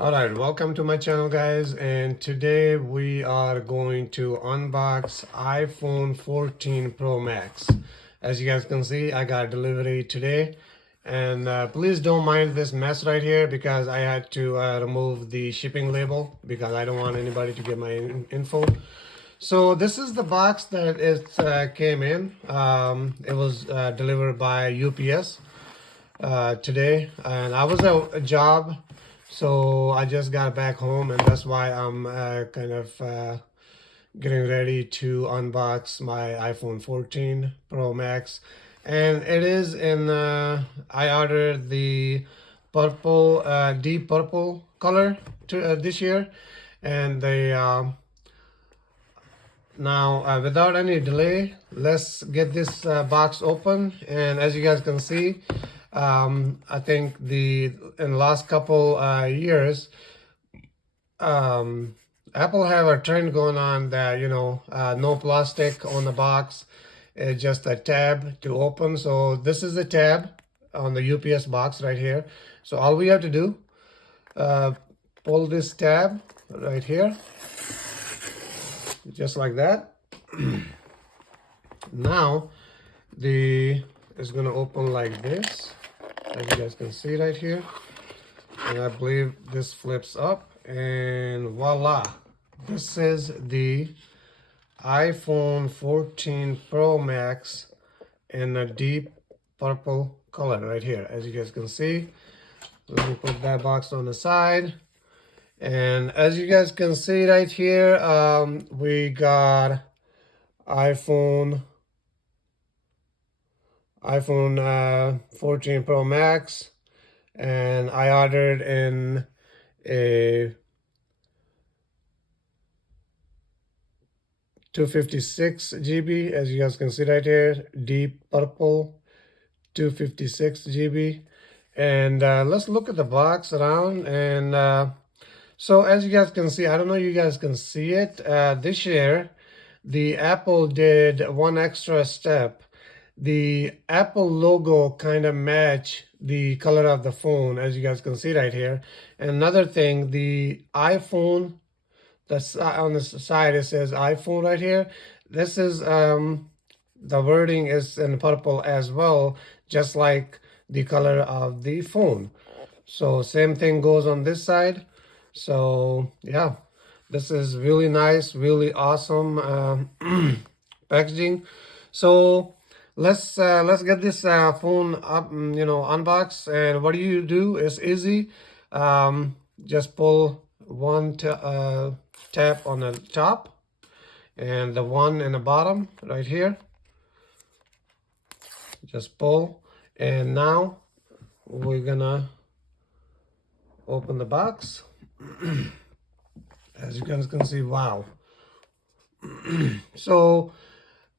All right, welcome to my channel, guys, and today we are going to unbox iPhone 14 Pro Max. As you guys can see, I got delivery today, and please don't mind this mess right here because I had to remove the shipping label because I don't want anybody to get my info. So this is the box that it came in. It was delivered by UPS today, and I was at a job, so I just got back home, and that's why I'm kind of getting ready to unbox my iPhone 14 Pro Max. And it is in I ordered the purple, deep purple color this year, and they now, without any delay, let's get this box open. And as you guys can see, I think in the last couple years, Apple have a trend going on that, no plastic on the box, it's just a tab to open. So this is the tab on the UPS box right here. So all we have to do, pull this tab right here, just like that. Now it's gonna open like this, as you guys can see right here, and I believe this flips up, and voila, this is the iPhone 14 Pro Max in a deep purple color right here. As you guys can see, let me put that box on the side. And as you guys can see right here, we got iPhone 14 Pro Max, and I ordered in a 256 GB, as you guys can see right here, deep purple 256 GB. And let's look at the box around. And so as you guys can see, I don't know if you guys can see it, this year the Apple did one extra step. The Apple logo kind of match the color of the phone, as you guys can see right here. And another thing, the iPhone, that's on the side, it says iPhone right here. This is the wording is in purple as well, just like the color of the phone. So same thing goes on this side. So yeah, this is really nice, really awesome packaging. So let's get this phone up, unbox. And what you do is easy. Just pull one tap on the top and the one in the bottom right here. Just pull, and now we're gonna open the box. As you guys can see, wow. So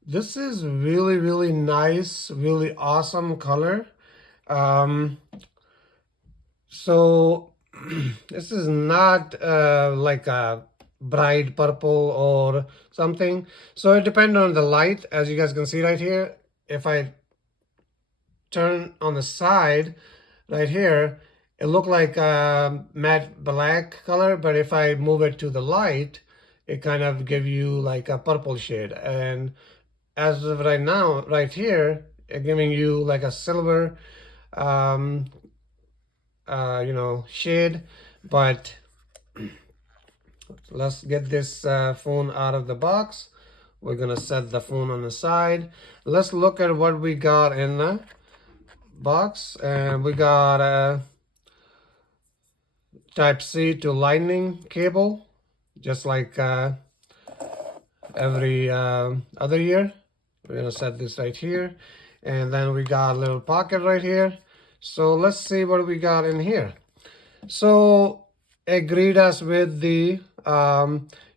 this is really, really nice, really awesome color. So this is not like a bright purple or something. So it depends on the light, as you guys can see right here. If I turn on the side right here, it look like a matte black color, but if I move it to the light, it kind of give you like a purple shade. And as of right now, right here, it giving you like a silver shade. But let's get this phone out of the box. We're gonna set the phone on the side. Let's look at what we got in the box. And we got a Type-C to Lightning cable, just like every other year. We're gonna set this right here, and then we got a little pocket right here. So let's see what we got in here. So it greeted us with the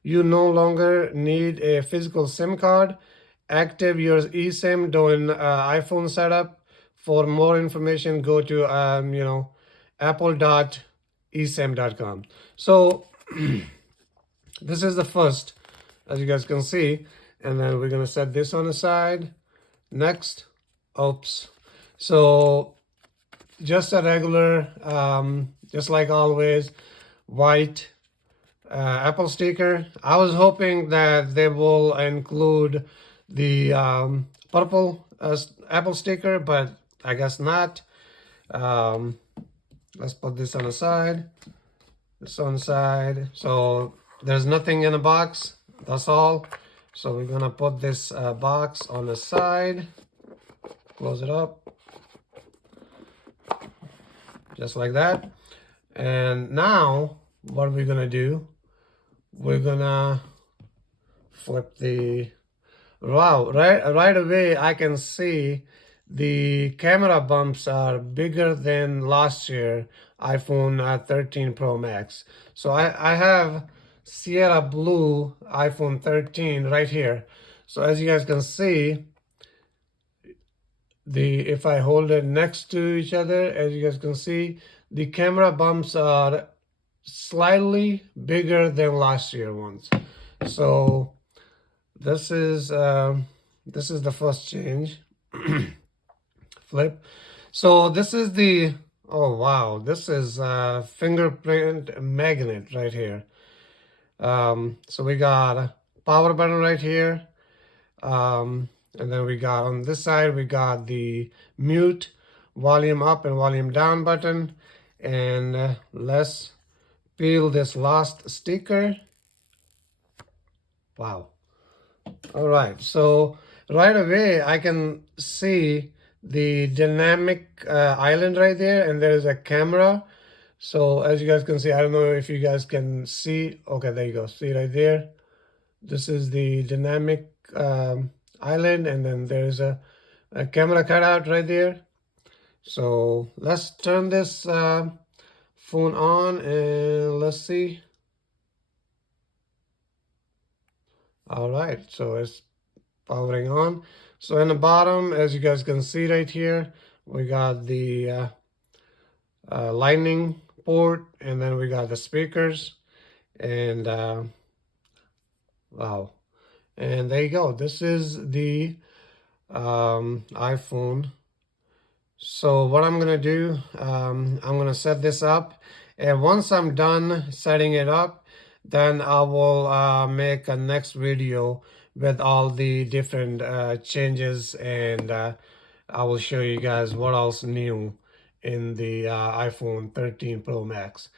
you no longer need a physical SIM card. Active your eSIM during iPhone setup. For more information, go to apple.esim.com. So this is the first, as you guys can see, and then we're gonna set this on the side. Next, oops. So just a regular, just like always, white Apple sticker. I was hoping that they will include the purple Apple sticker, but I guess not. Let's put this on the side. This on the side. So there's nothing in the box. That's all. So we're gonna put this box on the side. Close it up. Just like that. And now what we're gonna do, we're gonna flip the, wow, right away I can see the camera bumps are bigger than last year iPhone 13 Pro Max. So I have Sierra Blue iPhone 13 right here. So as you guys can see, if I hold it next to each other, as you guys can see, the camera bumps are slightly bigger than last year ones. So this is the first change. Flip. So this is the, oh wow, this is fingerprint magnet right here. So we got a power button right here. And then we got on this side, we got the mute, volume up and volume down button. And let's peel this last sticker. Wow. All right, so right away I can see the dynamic island right there, and there's a camera. So as you guys can see, I don't know if you guys can see. Okay, there you go. See right there. This is the dynamic island, and then there's a camera cutout right there. So let's turn this phone on and let's see. All right, so it's powering on. So in the bottom, as you guys can see right here, we got the lightning port, and then we got the speakers, and wow. And there you go. This is the iPhone. So what I'm gonna do, I'm gonna set this up, and once I'm done setting it up, then I will make a next video with all the different changes, and I will show you guys what else new in the iPhone 13 Pro Max.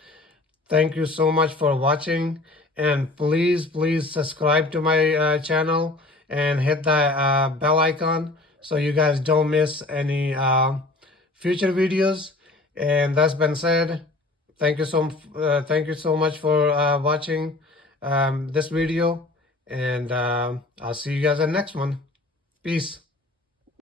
Thank you so much for watching, and please subscribe to my channel and hit the bell icon so you guys don't miss any future videos. And that's been said, thank you so much for watching this video, and I'll see you guys in the next one. Peace.